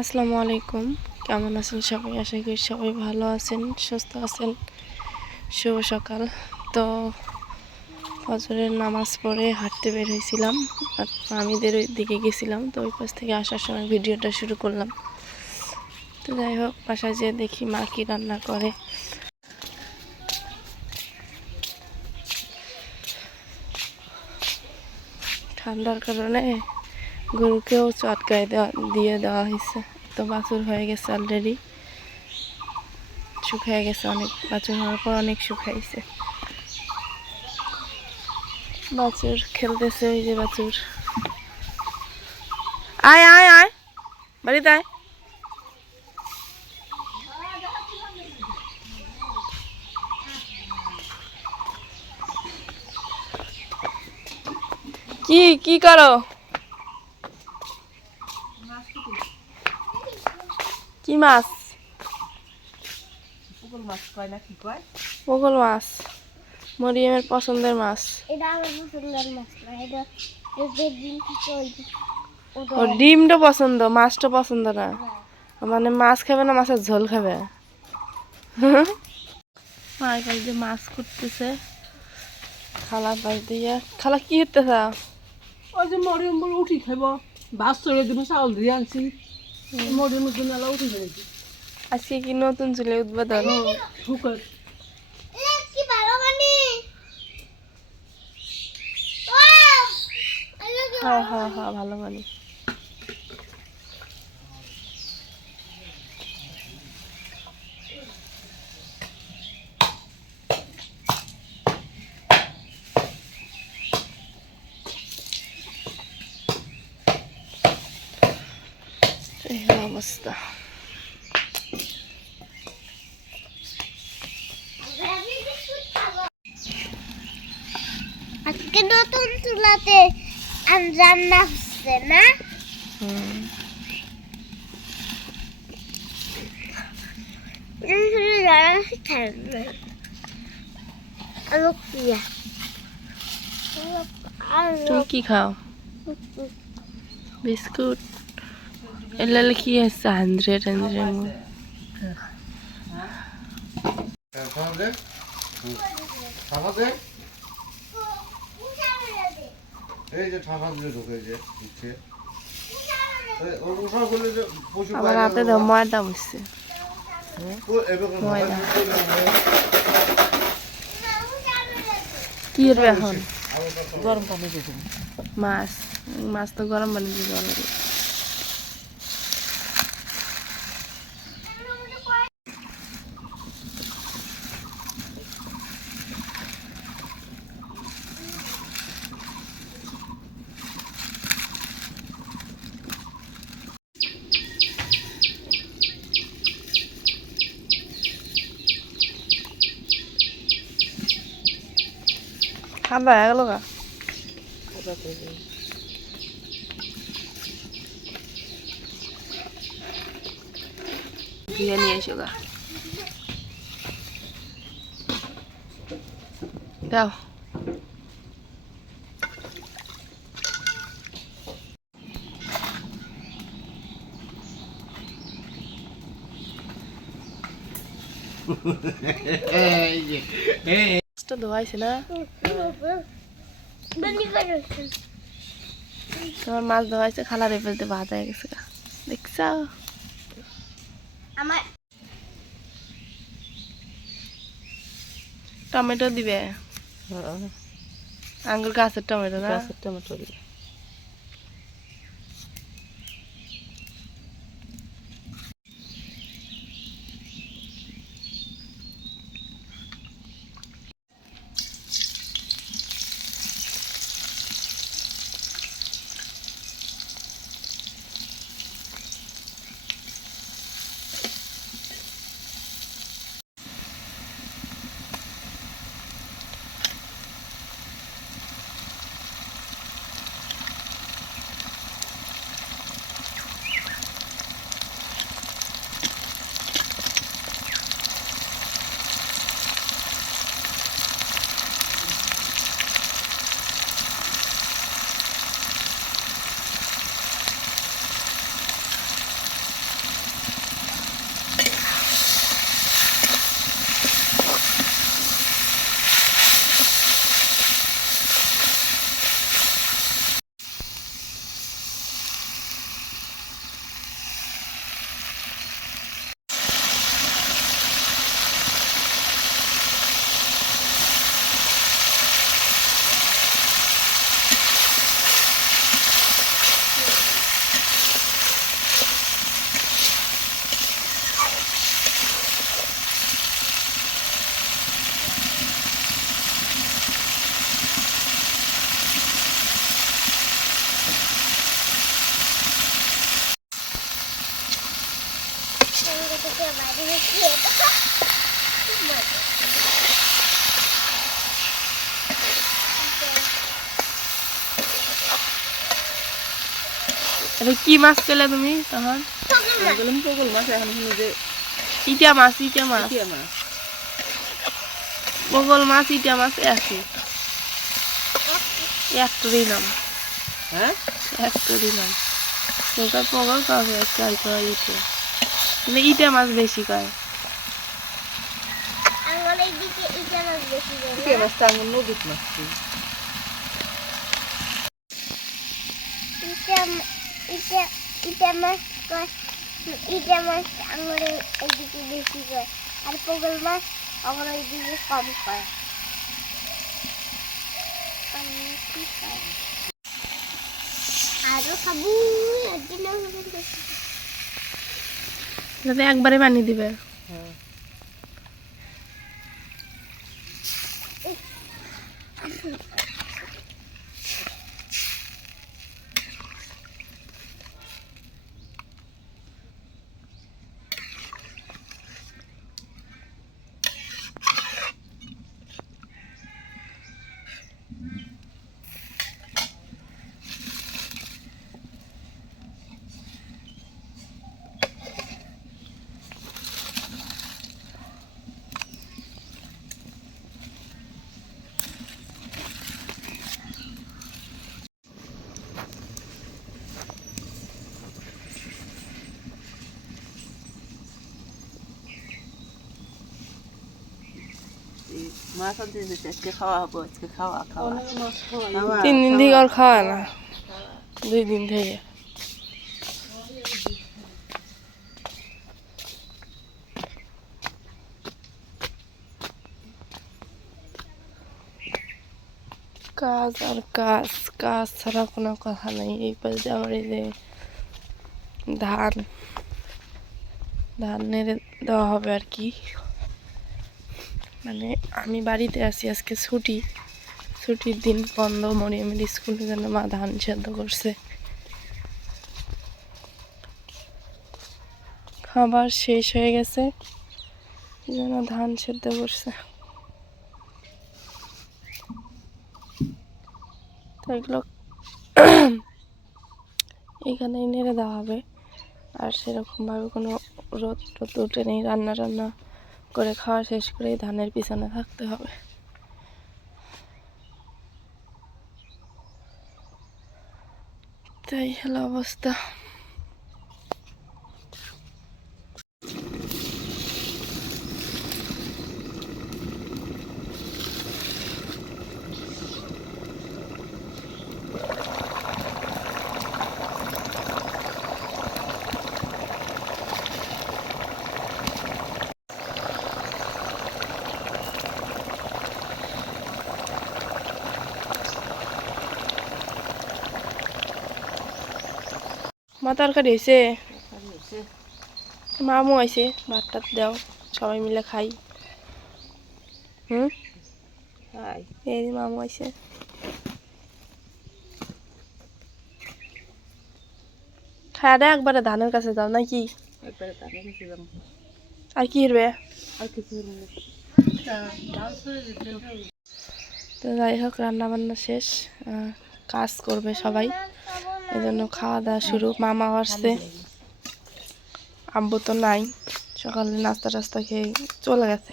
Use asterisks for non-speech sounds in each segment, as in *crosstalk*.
আসসালামু আলাইকুম। কেমন আছেন সবাই? আশা করি সবাই ভালো আছেন, সুস্থ আছেন। শুভ সকাল। তো ফজরের নামাজ পড়ে হাঁটতে বের হয়েছিলাম। আর আমিদের ওই দিকে গেছিলাম। তো ওই পাশ থেকে আসার সময় ভিডিওটা শুরু করলাম। তো যাই হোক, বাসায় যেয়ে দেখি মা কি রান্না করে। ঠান্ডার কারণে গরুকেও চটকায় দেওয়া দিয়ে দেওয়া হয়েছে। তো বাছুর হয়ে গেছে অলরেডি শুকিয়ে গেছে অনেক। বাছুর হওয়ার পর অনেক শুকাইছে বাছুর খেলতেছে ওই যে বাছুর। আয় আয় আয়। বাড়িতে আয়। কি কি করো? কি মাছ? পুকুর মাছ কয় না কি কয়? মোগল মাছ। মরিয়মের পছন্দের মাছ। এটা আমার পছন্দের মাছ না এটা এই যে ডিম থাকে ওই যে ওটা ও ডিমটা পছন্দ মাছটা পছন্দ না। মানে মাছ খাবে না মাছের ঝোল খাবে। মায়ের দিয়ে মাছ করতেছে। খালা পাশ দিয়ে খালা কি হতেছে ওই যে মরিয়ম বলে উঠি খাইব। ভাত চড়ে দিব চাউল দিয়ে আনছি। মরিয়মের জন্য এলা উঠি ফেলেছি আজকে কি নতুন চুলে উদ্বোধন? মানে হ্যাঁ হ্যাঁ হ্যাঁ ভালো মানে এই হলো অবস্থা আজকে নতুন চুলাতে আম রান্না হচ্ছে না? তুমি কি খাও? বিস্কুট। এলে কি আছে? হান্ড্রেড হান্ড্রেড আমাদের আমাদের এই যে ঠাসা দিলে ঢুকে দিচ্ছে। এই ও উষা করলে যে পশু আমার হাতে তো ময়দা বসছে কি করবে এখন? গরম পানি দিয়ে মাছ মাছ তো গরম পানি দিয়ে ঠান্ডা হয়ে গেল গা ধুয়ে নিয়ে এসো গা। দাও। *laughs* মাছটা ধোয়াইছে না তোমার মাছ ধোয়াইছে খালা রেপে দিতে ভাত হয়ে গেছে গা দেখছ আমার টমেটো দিবে আঙ্গুর গাছের টমেটো না গাছের টমেটো দিয়ে এটা কি মাছ পেলে তুমি তখন বললাম পগল মাছ এখন যে ইটা মাছ ইটা মাছ মাছ পগল মাছ ইটা মাছ একই একটারই নাম হ্যাঁ নাম তোকার পগল কাউকে একটা ইটে মানে ইটা মাছ বেশি এইদিকে ইটা মাছ ইটা ইটা ইটা মাছ কয় ইটা আমার এইদিকে বেশি আর পগল মাছ আমার কম করে আমি কি খাই? আরও খাব একদিন একবারে বানিয়ে দিবে। হ্যাঁ। মাছ আনতে যেতে আজকে খাওয়া হব আজকে খাওয়া খাওয়া খাওয়া তিন দিন থেকে আর খাওয়া না দুই দিন থেকে কাজ আর কাজ কাজ ছাড়া কোনো কথা নেই এই পাশে আমার এই যে ধান ধান নেড়ে দেওয়া হবে আর কি মানে আমি বাড়িতে আছি, আজকে ছুটি। ছুটির দিন বন্ধ মরিয়মের স্কুলে যেন মা ধান সেদ্ধ করছে। খাবার শেষ হয়ে গেছে, যেন ধান সেদ্ধ করছে। তো এগুলো এখানেই নেড়ে দেওয়া হবে। আর সেরকমভাবে কোনো রোদ টোদ উঠে নেই রান্না টান্না করে খাওয়া শেষ করে ধানের পিছনে থাকতে হবে। তাই হলো অবস্থা। মা তরকারি হয়েছে মামু আইছে ভাত টাত দাও সবাই মিলে খাই। হুম? এই মামু আইছে। খায়া দেয় একবারে ধানের কাছে যাও নাকি? আর কি আর তো যাই হোক রান্না বান্না শেষ কাজ করবে সবাই। এই জন্য খাওয়া দাওয়া শুরু। মামা আসছে। আব্বু তো নাই। সকালে নাস্তা টাস্তা খেয়ে চলে গেছে।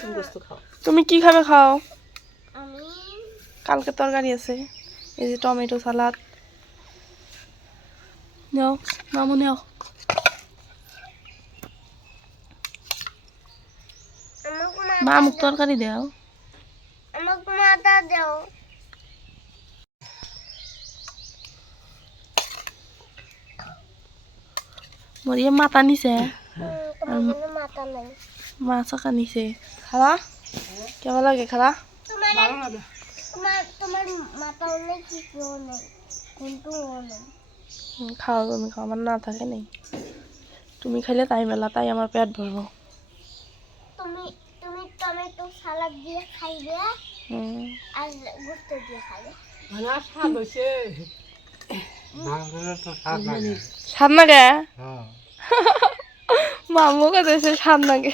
তুমি গোস্ত খাও। তুমি কি খাবে খাও? কালকে তরকারি আছে। এই যে টমেটো সালাদ। নাও মামু নাও। মামুক তরকারি দাও। আমাকে মাথা দাও। মরিয়ে মাথা নিছে মাছ আঁকা নিছে খালা কেমন লাগে খালা তোমার তোমার তোমার মাথাও নেই কিছুও নেই ঘুমটুও নেই হুম, খাও তুমি খাও আমার না থাকে নেই তুমি খাইলে তাই মেলা তাই আমার পেট ভরবো তুমি তুমি টমেটো সালাদ দিয়ে খাইবে আর গোস্ত দিয়ে খাইবে ভালো স্বাদ হয়েছে লাগে হ্যাঁ। *laughs* মামু কাছে স্বাদ লাগে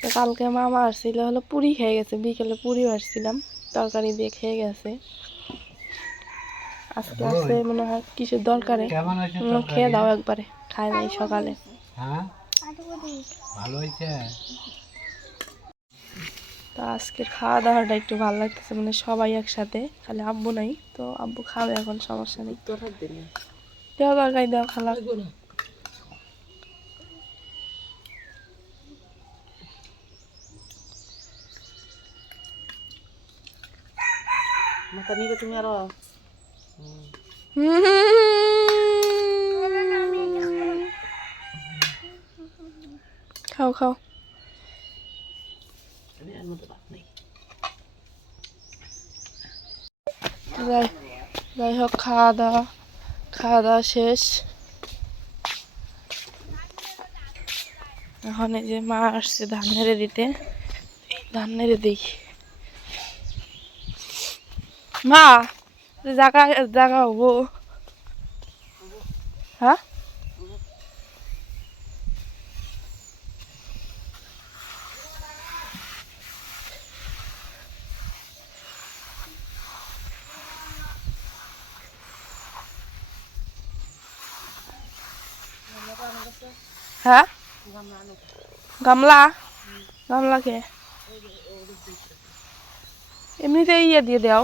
তো কালকে মামা আসছিল হলো পুরি খেয়ে গেছে বিকেলে পুরি আসছিলাম তরকারি দিয়ে খেয়ে গেছে। আজকে আছে মনে হয় কিসের দরকারে? খেয়ে দাও একবারে খায় নাই সকালে। হ্যাঁ? ভালো হয়েছে? তো আজকের খাওয়া দাওয়াটা একটু ভালো লাগতেছে মানে সবাই একসাথে খালি আব্বু নাই তো আব্বু খাবে এখন সমস্যা নেই। দেওয়া তরকারি দেওয়া খালা। মাথা নিয়ে তুমি আরও খাও খাও এর মধ্যে ভাত নেই যাই খাওয়া দাওয়া খাওয়া দাওয়া শেষ। এখন এই যে মা আসছে ধান নেড়ে দিতে। ধান নেড়ে দিই। মা, জাগা জাগা হব হ্যাঁ হ্যাঁ? গামলা? গামলা কে? এমনিতে ইয়ে দিয়ে দাও।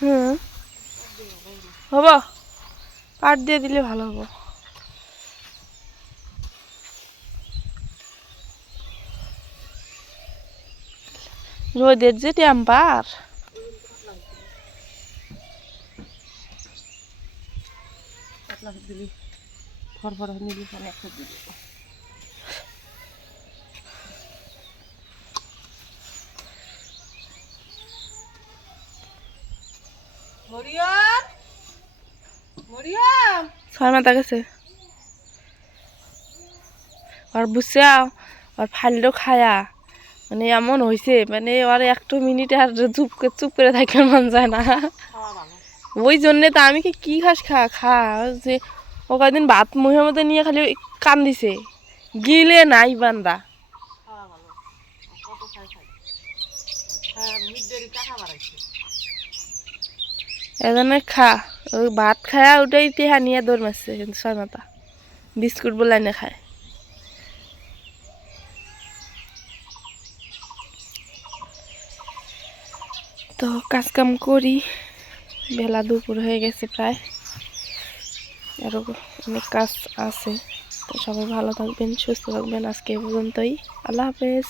হুম। হব? পাট দিয়ে দিলে ভালো হব। রোদের যে টেম্পার দিলি। ফরফর নিলি পরে একটা দিবি মরিয়ম! মরিয়ম! ছয় গেছে। আর বুঝছে আর ফাইলটাও খায়া মানে এমন হয়েছে মানে আর একটু মিনিট আর চুপ করে চুপ করে থাকতে মন যায় না। ওই জন্যে তো আমি কি কি খাস খা খা যে ও কয়দিন ভাত মুখের মধ্যে নিয়ে খালি কান্দিছে। গিলে নাই বান্দা। এজন্য খা ওই ভাত খায়া ওটাই টেহা নিয়ে দৌড় মারছে কিন্তু ছয় মাথা বিস্কুট বলে এনে খায় তো কাজ কাম করি বেলা দুপুর হয়ে গেছে প্রায় আরও অনেক কাজ আছে। তো সবাই ভালো থাকবেন সুস্থ থাকবেন আজকে পর্যন্তই। আল্লাহ হাফেজ।